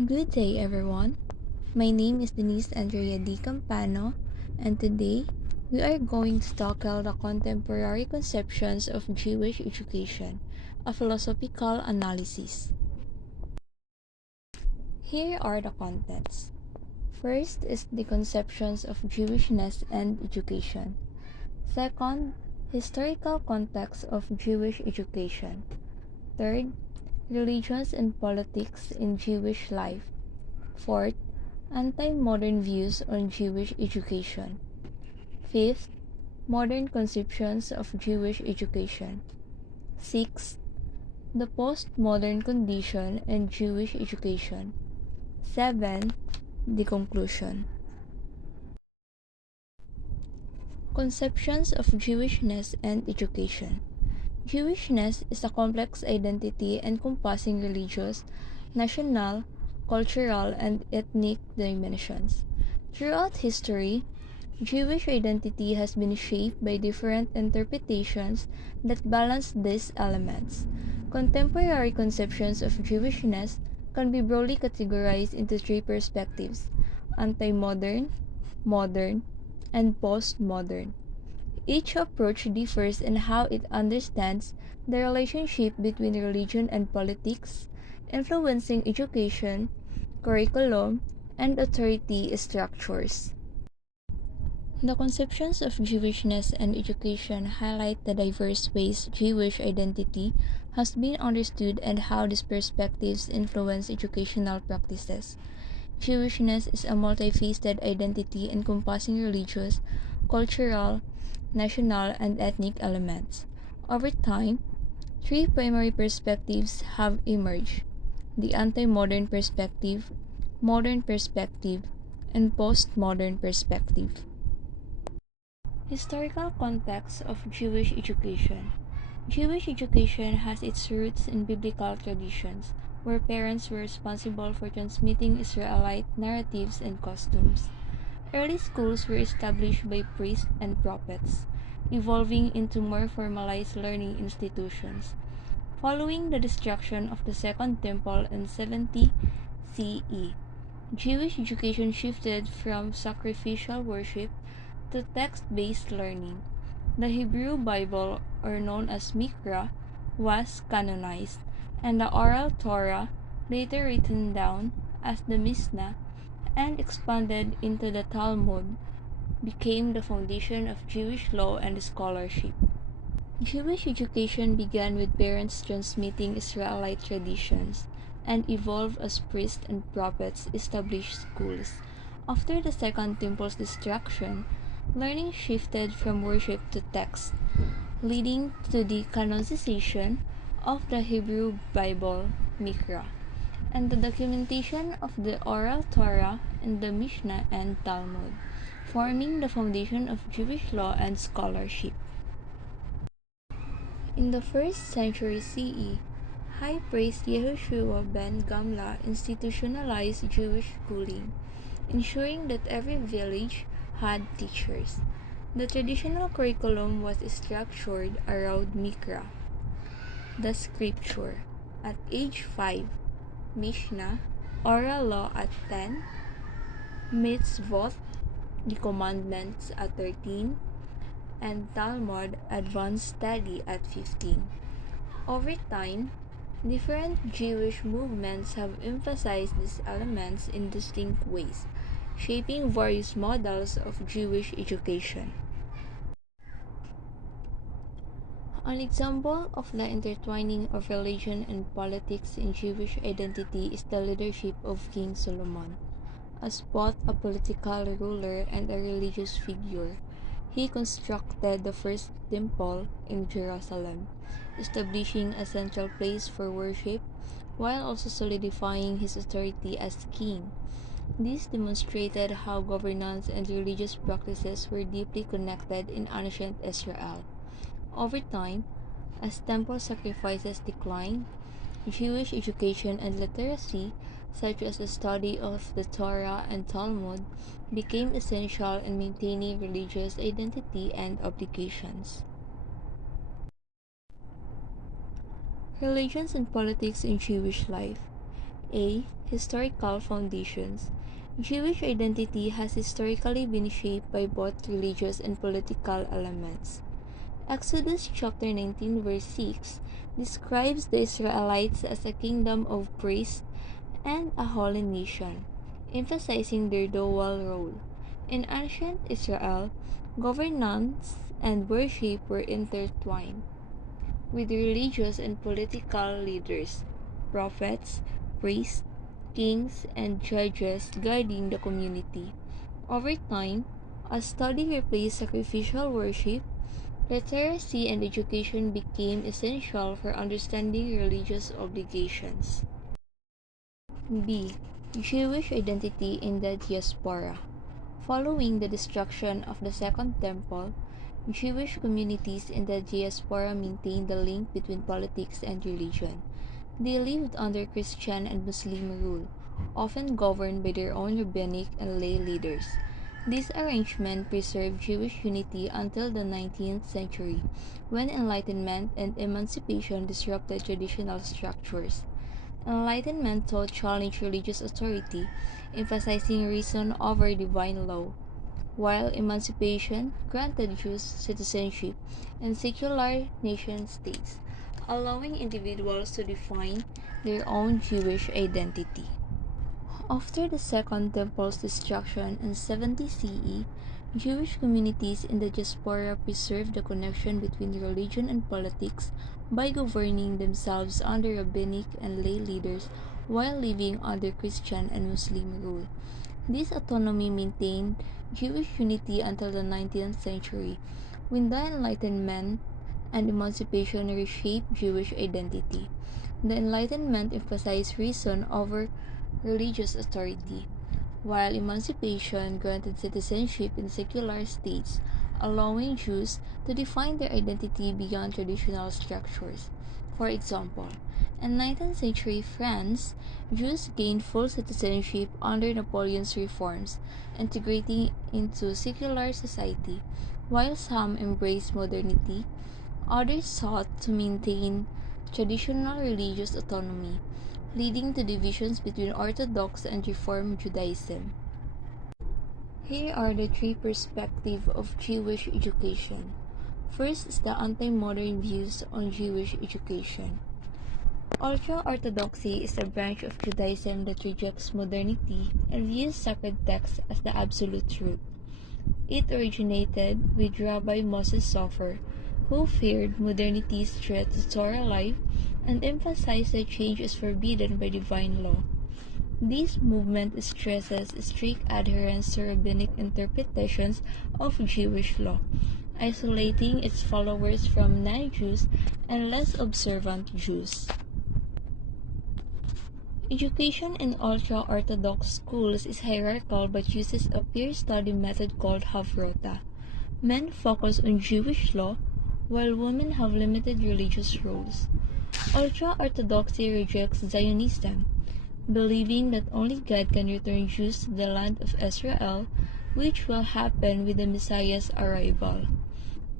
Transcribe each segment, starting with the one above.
Good day, everyone. My name is Denise Andrea D. Campano, and today we are going to tackle the contemporary conceptions of Jewish education, a philosophical analysis. Here are the contents. First is the conceptions of Jewishness and education. Second, historical context of Jewish education. Third, religions and politics in Jewish life. Fourth, anti-modern views on Jewish education. Fifth, modern conceptions of Jewish education. Sixth, the postmodern condition in Jewish education. 7. The conclusion. Conceptions of Jewishness and education. Jewishness is a complex identity encompassing religious, national, cultural, and ethnic dimensions. Throughout history, Jewish identity has been shaped by different interpretations that balance these elements. Contemporary conceptions of Jewishness can be broadly categorized into three perspectives: anti-modern, modern, and postmodern. Each approach differs in how it understands the relationship between religion and politics, influencing education, curriculum, and authority structures. The conceptions of Jewishness and education highlight the diverse ways Jewish identity has been understood and how these perspectives influence educational practices. Jewishness is a multifaceted identity encompassing religious, cultural, national, and ethnic elements. Over time, three primary perspectives have emerged: the anti-modern perspective, modern perspective, and postmodern perspective. Historical context of Jewish education. Jewish education has its roots in biblical traditions, where parents were responsible for transmitting Israelite narratives and customs. Early schools were established by priests and prophets, evolving into more formalized learning institutions. Following the destruction of the Second Temple in 70 CE, Jewish education shifted from sacrificial worship to text-based learning. The Hebrew Bible, or known as Mikra, was canonized, and the oral Torah, later written down as the Mishnah and expanded into the Talmud, became the foundation of Jewish law and scholarship. Jewish education began with parents transmitting Israelite traditions and evolved as priests and prophets established schools. After the Second Temple's destruction, learning shifted from worship to text, leading to the canonization of the Hebrew Bible, Mikra, and the documentation of the oral Torah and the Mishnah and Talmud, forming the foundation of Jewish law and scholarship. In the 1st century CE, high priest Yehoshua ben Gamla institutionalized Jewish schooling, ensuring that every village had teachers. The traditional curriculum was structured around Mikra, the scripture, at age 5, Mishnah, oral law at 10, mitzvot, the commandments at 13, and Talmud, advanced study at 15. Over time, different Jewish movements have emphasized these elements in distinct ways, shaping various models of Jewish education. An example of the intertwining of religion and politics in Jewish identity is the leadership of King Solomon. As both a political ruler and a religious figure, he constructed the first temple in Jerusalem, establishing a central place for worship while also solidifying his authority as king. This demonstrated how governance and religious practices were deeply connected in ancient Israel. Over time, as temple sacrifices declined, Jewish education and literacy, such as the study of the Torah and Talmud, became essential in maintaining religious identity and obligations. Religions and politics in Jewish life. A. Historical foundations. Jewish identity has historically been shaped by both religious and political elements. Exodus chapter 19 verse 6 describes the Israelites as a kingdom of priests and a holy nation, emphasizing their dual role. In ancient Israel, governance and worship were intertwined, with religious and political leaders, prophets, priests, kings, and judges guiding the community. Over time, as study replaced sacrificial worship, literacy and education became essential for understanding religious obligations. B. Jewish identity in the diaspora. Following the destruction of the Second Temple, Jewish communities in the diaspora maintained the link between politics and religion. They lived under Christian and Muslim rule, often governed by their own rabbinic and lay leaders. This arrangement preserved Jewish unity until the 19th century, when Enlightenment and Emancipation disrupted traditional structures. Enlightenment taught challenged religious authority, emphasizing reason over divine law, while Emancipation granted Jews citizenship and secular nation states, allowing individuals to define their own Jewish identity. After the Second Temple's destruction in 70 CE, Jewish communities in the diaspora preserved the connection between religion and politics by governing themselves under rabbinic and lay leaders while living under Christian and Muslim rule. This autonomy maintained Jewish unity until the 19th century, when the Enlightenment and Emancipation reshaped Jewish identity. The Enlightenment emphasized reason over religious authority, while emancipation granted citizenship in secular states, allowing Jews to define their identity beyond traditional structures. For example, in 19th century France, Jews gained full citizenship under Napoleon's reforms, integrating into secular society. While some embraced modernity, others sought to maintain traditional religious autonomy, leading to divisions between Orthodox and Reform Judaism. Here are the three perspectives of Jewish education. First is the anti-modern views on Jewish education. Ultra-Orthodoxy is a branch of Judaism that rejects modernity and views sacred texts as the absolute truth. It originated with Rabbi Moses Sofer, who feared modernity's threat to Torah life and emphasized that change is forbidden by divine law. This movement stresses strict adherence to rabbinic interpretations of Jewish law, isolating its followers from non-Jews and less observant Jews. Education in ultra-Orthodox schools is hierarchical but uses a peer study method called Havrota. Men focus on Jewish law, while women have limited religious roles. Ultra-Orthodoxy rejects Zionism, believing that only God can return Jews to the land of Israel, which will happen with the Messiah's arrival.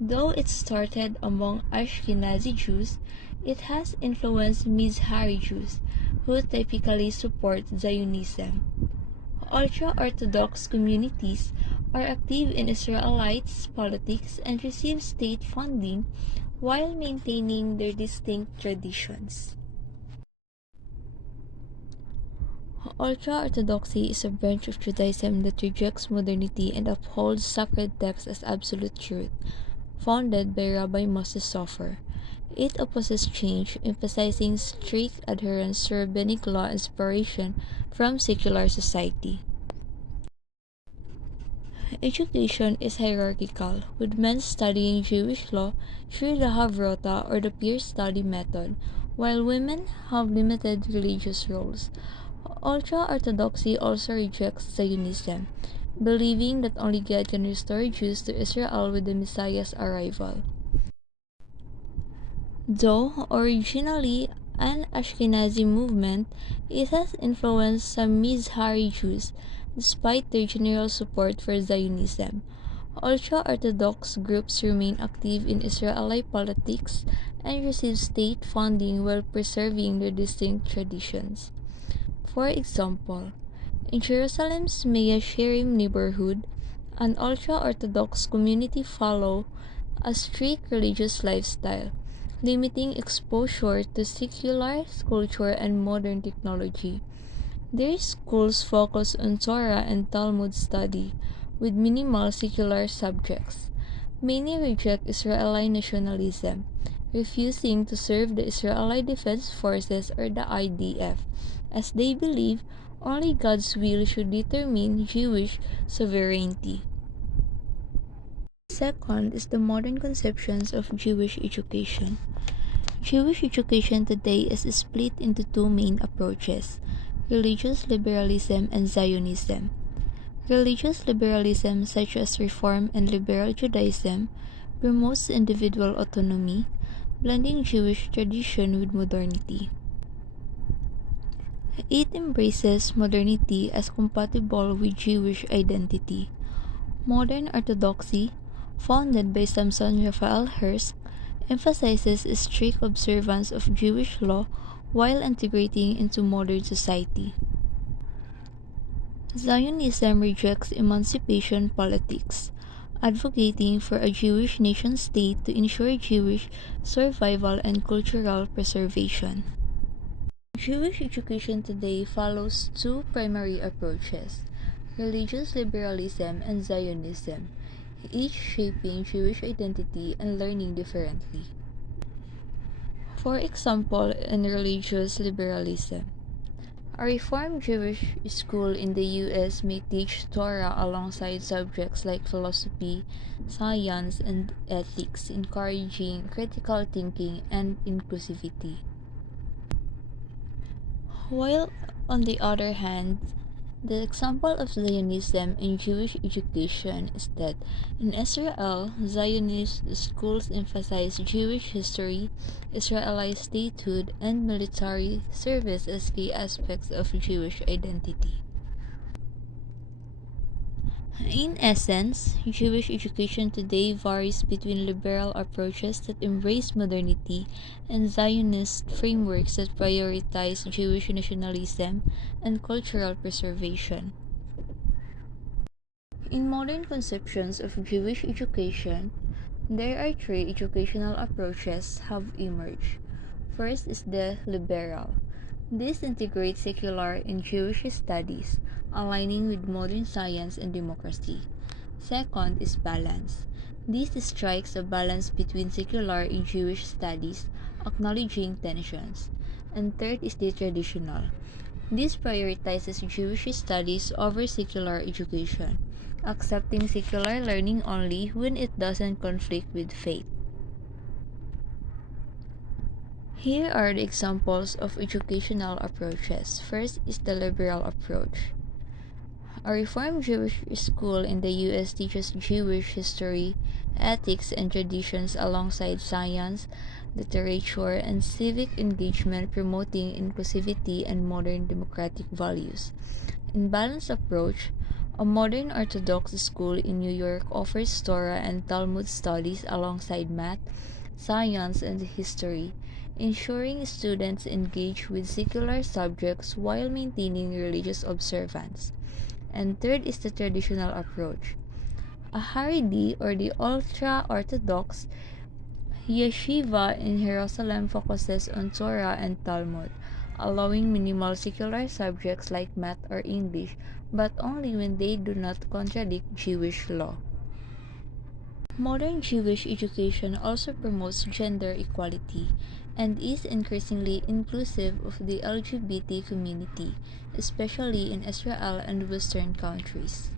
Though it started among Ashkenazi Jews, it has influenced Mizrahi Jews, who typically support Zionism. Ultra-Orthodox communities are active in Israelites politics and receive state funding while maintaining their distinct traditions. Ultra-Orthodoxy is a branch of Judaism that rejects modernity and upholds sacred texts as absolute truth, founded by Rabbi Moses Sofer. It opposes change, emphasizing strict adherence to rabbinic law and separation from secular society. Education is hierarchical, with men studying Jewish law through the Havrota or the peer study method, while women have limited religious roles. Ultra-Orthodoxy also rejects Zionism, believing that only God can restore Jews to Israel with the Messiah's arrival. Though originally an Ashkenazi movement, it has influenced some Mizrahi Jews, despite their general support for Zionism. Ultra-Orthodox groups remain active in Israeli politics and receive state funding while preserving their distinct traditions. For example, in Jerusalem's Mea Shearim neighborhood, an ultra-Orthodox community follow a strict religious lifestyle, limiting exposure to secular culture and modern technology. Their schools focus on Torah and Talmud study, with minimal secular subjects. Many reject Israeli nationalism, refusing to serve the Israeli Defense Forces or the IDF, as they believe only God's will should determine Jewish sovereignty. Second is the modern conceptions of Jewish education. Jewish education today is split into two main approaches: religious liberalism and Zionism. Religious liberalism, such as Reform and Liberal Judaism, promotes individual autonomy, blending Jewish tradition with modernity. It embraces modernity as compatible with Jewish identity. Modern Orthodoxy, founded by Samson Raphael Hirsch, emphasizes strict observance of Jewish law while integrating into modern society. Zionism rejects emancipation politics, advocating for a Jewish nation-state to ensure Jewish survival and cultural preservation. Jewish education today follows two primary approaches: religious liberalism and Zionism, each shaping Jewish identity and learning differently. For example, in religious liberalism, a Reformed Jewish school in the U.S. may teach Torah alongside subjects like philosophy, science, and ethics, encouraging critical thinking and inclusivity. While, on the other hand, the example of Zionism in Jewish education is that in Israel, Zionist schools emphasize Jewish history, Israeli statehood, and military service as key aspects of Jewish identity. In essence, Jewish education today varies between liberal approaches that embrace modernity and Zionist frameworks that prioritize Jewish nationalism and cultural preservation. In modern conceptions of Jewish education, there are three educational approaches have emerged. First is the liberal. This integrates secular and Jewish studies, aligning with modern science and democracy. Second is balance. This strikes a balance between secular and Jewish studies, acknowledging tensions. And third is the traditional. This prioritizes Jewish studies over secular education, accepting secular learning only when it doesn't conflict with faith. Here are the examples of educational approaches. First is the liberal approach. A Reformed Jewish school in the U.S. teaches Jewish history, ethics, and traditions alongside science, literature, and civic engagement, promoting inclusivity and modern democratic values. In balanced approach, a modern Orthodox school in New York offers Torah and Talmud studies alongside math, science, and history, ensuring students engage with secular subjects while maintaining religious observance. And third is the traditional approach. A Haredi, or the ultra-Orthodox yeshiva in Jerusalem, focuses on Torah and Talmud, allowing minimal secular subjects like math or English, but only when they do not contradict Jewish law. Modern Jewish education also promotes gender equality and is increasingly inclusive of the LGBT community, especially in Israel and Western countries.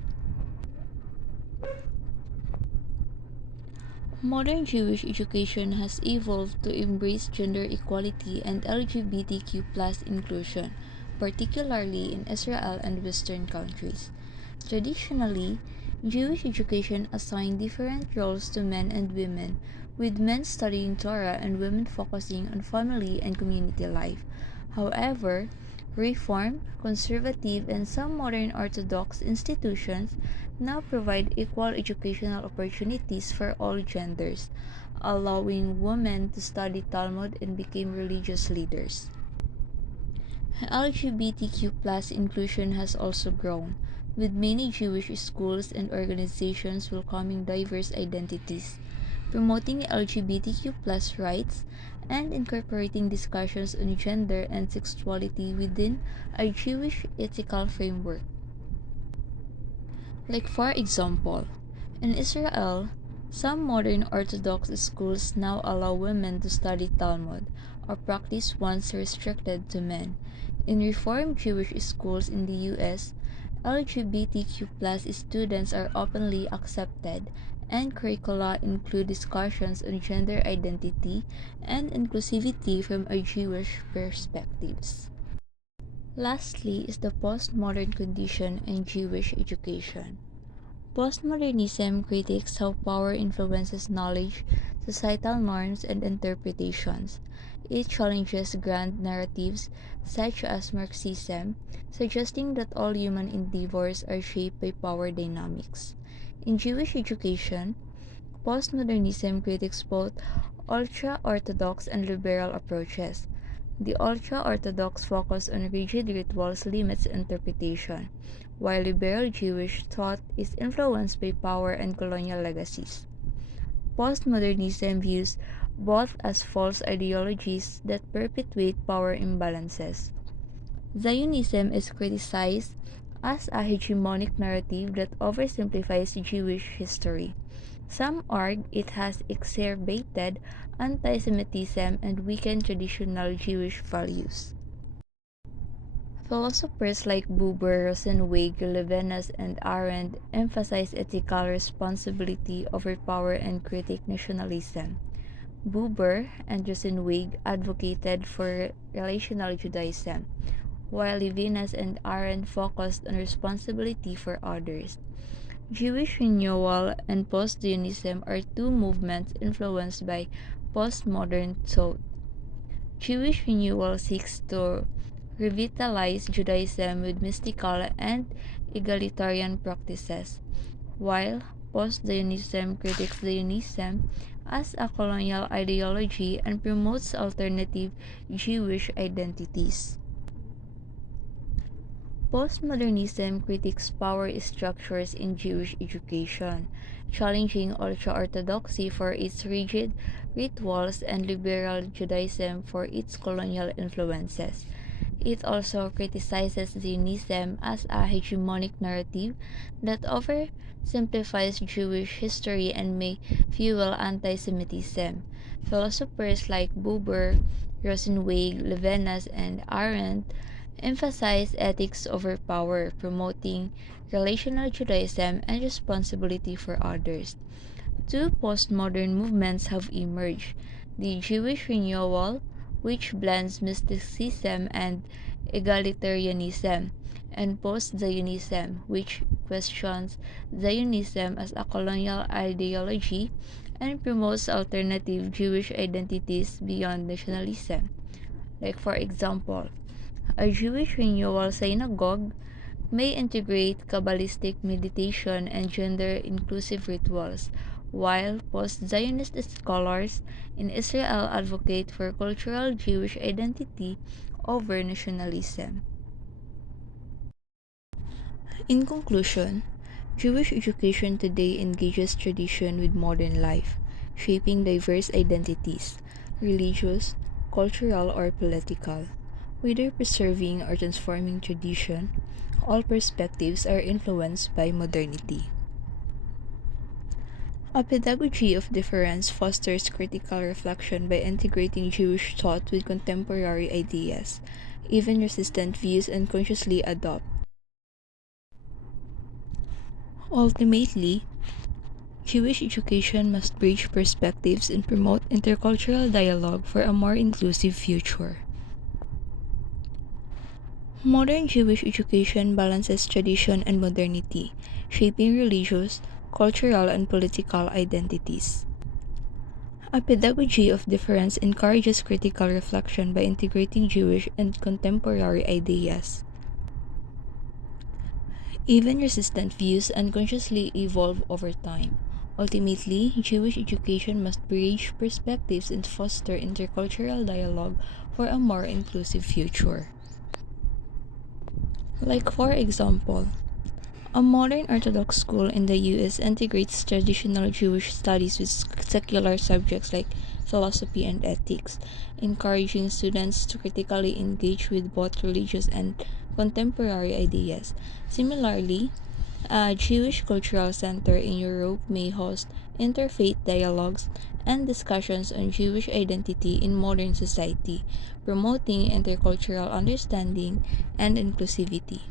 Modern Jewish education has evolved to embrace gender equality and LGBTQ+ inclusion, particularly in Israel and Western countries. Traditionally, Jewish education assigned different roles to men and women, with men studying Torah and women focusing on family and community life. However, Reform, conservative, and some modern Orthodox institutions now provide equal educational opportunities for all genders, allowing women to study Talmud and become religious leaders. LGBTQ plus inclusion has also grown, with many Jewish schools and organizations welcoming diverse identities, promoting LGBTQ plus rights, and incorporating discussions on gender and sexuality within a Jewish ethical framework. Like, for example, in Israel, some modern Orthodox schools now allow women to study Talmud, a practice once restricted to men. In Reform Jewish schools in the US, LGBTQ students are openly accepted, and curricula include discussions on gender identity and inclusivity from a Jewish perspectives. Lastly is the postmodern condition in Jewish education. Postmodernism critiques how power influences knowledge, societal norms, and interpretations. It challenges grand narratives such as Marxism, suggesting that all human endeavors are shaped by power dynamics. In Jewish education, postmodernism critiques both ultra orthodox and liberal approaches. The ultra-Orthodox focus on rigid rituals limits interpretation, while liberal Jewish thought is influenced by power and colonial legacies. Postmodernism views both as false ideologies that perpetuate power imbalances. Zionism is criticized as a hegemonic narrative that oversimplifies Jewish history. Some argue it has exacerbated anti-Semitism and weakened traditional Jewish values. Philosophers like Buber, Rosenweig, Levinas, and Arendt emphasize ethical responsibility over power and critique nationalism. Buber and Rosenweig advocated for relational Judaism, while Levinas and Arendt focused on responsibility for others. Jewish renewal and post-Zionism are two movements influenced by postmodern thought. Jewish renewal seeks to revitalize Judaism with mystical and egalitarian practices, while post-Zionism critiques Zionism as a colonial ideology and promotes alternative Jewish identities. Postmodernism critiques power structures in Jewish education, challenging ultra-Orthodoxy for its rigid rituals and liberal Judaism for its colonial influences. It also criticizes Zionism as a hegemonic narrative that oversimplifies Jewish history and may fuel anti-Semitism. Philosophers like Buber, Rosenweig, Levinas, and Arendt emphasize ethics over power, promoting relational Judaism and responsibility for others. Two postmodern movements have emerged: the Jewish renewal, which blends mysticism and egalitarianism, and post-Zionism, which questions Zionism as a colonial ideology and promotes alternative Jewish identities beyond nationalism. Like, for example, a Jewish renewal synagogue may integrate Kabbalistic meditation and gender-inclusive rituals, while post-Zionist scholars in Israel advocate for cultural Jewish identity over nationalism. In conclusion, Jewish education today engages tradition with modern life, shaping diverse identities, religious, cultural, or political. Whether preserving or transforming tradition, all perspectives are influenced by modernity. A pedagogy of difference fosters critical reflection by integrating Jewish thought with contemporary ideas. Even resistant views unconsciously adopt. Ultimately, Jewish education must bridge perspectives and promote intercultural dialogue for a more inclusive future. Modern Jewish education balances tradition and modernity, shaping religious, cultural, and political identities. A pedagogy of difference encourages critical reflection by integrating Jewish and contemporary ideas. Even resistant views unconsciously evolve over time. Ultimately, Jewish education must bridge perspectives and foster intercultural dialogue for a more inclusive future. Like, for example, a modern Orthodox school in the US integrates traditional Jewish studies with secular subjects like philosophy and ethics, encouraging students to critically engage with both religious and contemporary ideas. Similarly, a Jewish cultural center in Europe may host interfaith dialogues and discussions on Jewish identity in modern society, promoting intercultural understanding and inclusivity.